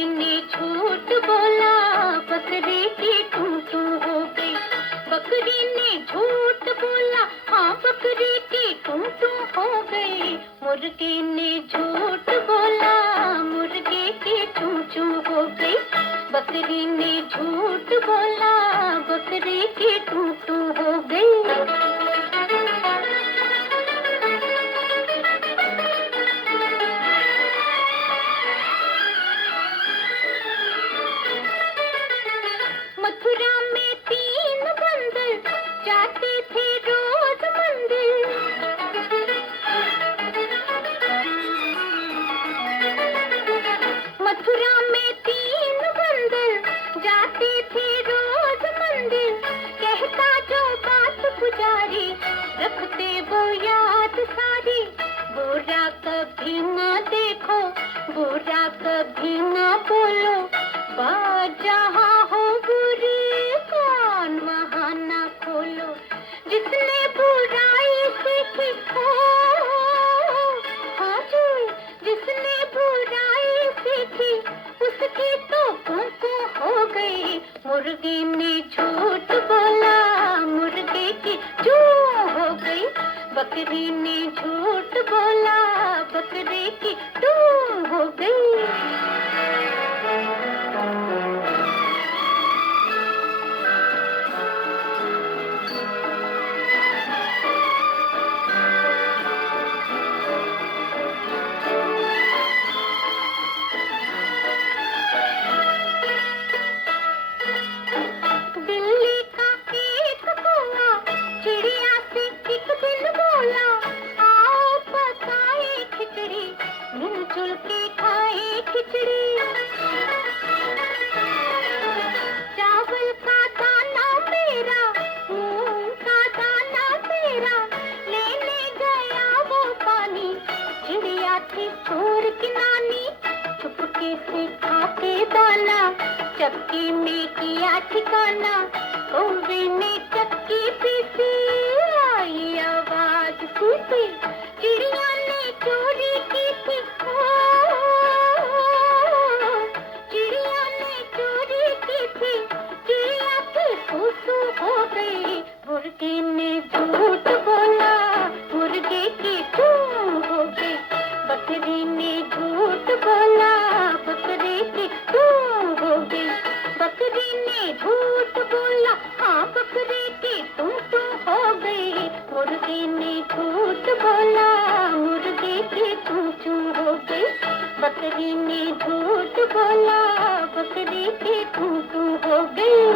बकरी ने झूठ बोला, बकरी की टू टू हो गई। बकरी ने झूठ बोला, हाँ बकरी की टू टू हो गई। मुर्गे ने झूठ बोला, मुर्गे की चू चू हो गई। बकरी ने झूठ बोला, बकरी की टू टू हो गई। मथुरा में 3 बंदर जाते थे रोज मंदिर। मथुरा में 3 बंदर जाते थे रोज मंदिर। कहता जो बात पुजारी, रखते वो याद सारी। बुरा कभी ना देखो, बुरा कभी ना बोलो, बात जहाँ हो बुरी कान वहाँ ना खोलो। जिसने बुराई सीखी हो, हाँ जी, जिसने बुराई सीखी उसकी तो कुंकू हो गई। मुर्गी ने झूठ बोला, मुर्गे की चू हो गई। बकरी ने झूठ बोला, बकरी की टू हो गई। दिल्ली का एक कौवा चिड़िया से एक दिन बोला, आओ पकाए खिचड़ी, मिलजुल के खाए खिचड़ी। चावल का दाना मेरा, मूंग का दाना तेरा, लेने गया वो पानी। चिड़िया थी चोर की नानी, चुपके से खाके दाना, चक्की में किया ठिकाना। कौवे ने चक्की पीसी, आई आवाज सूती, चिड़िया ने चोरी की थी। चिड़िया ने चोरी की थी, चिड़िया की फूसू हो गई। मुर्गे ने झूठ बोला, मुर्गे की चू हो गई। बकरी ने झूठ बोला, बकरी की टू हो गई। बकरी ने झूठ बोला, हाँ बकरी की टू टू हो गई। मुर्गे ने झूठ बोला, मुर्गे की चू चू हो गई। बकरी ने झूठ बोला, बकरी की टू टू हो गई।